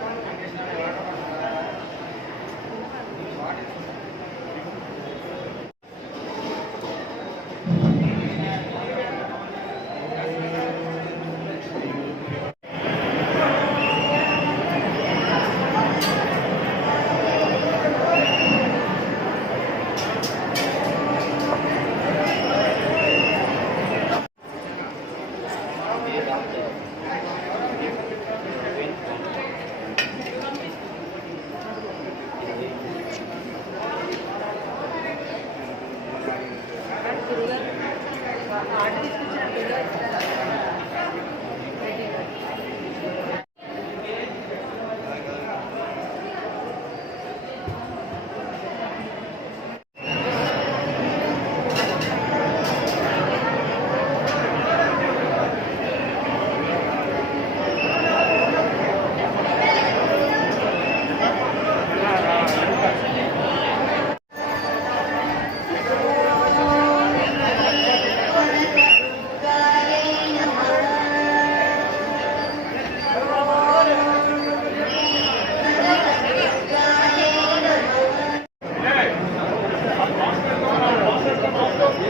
Gracias. Cái 是这样的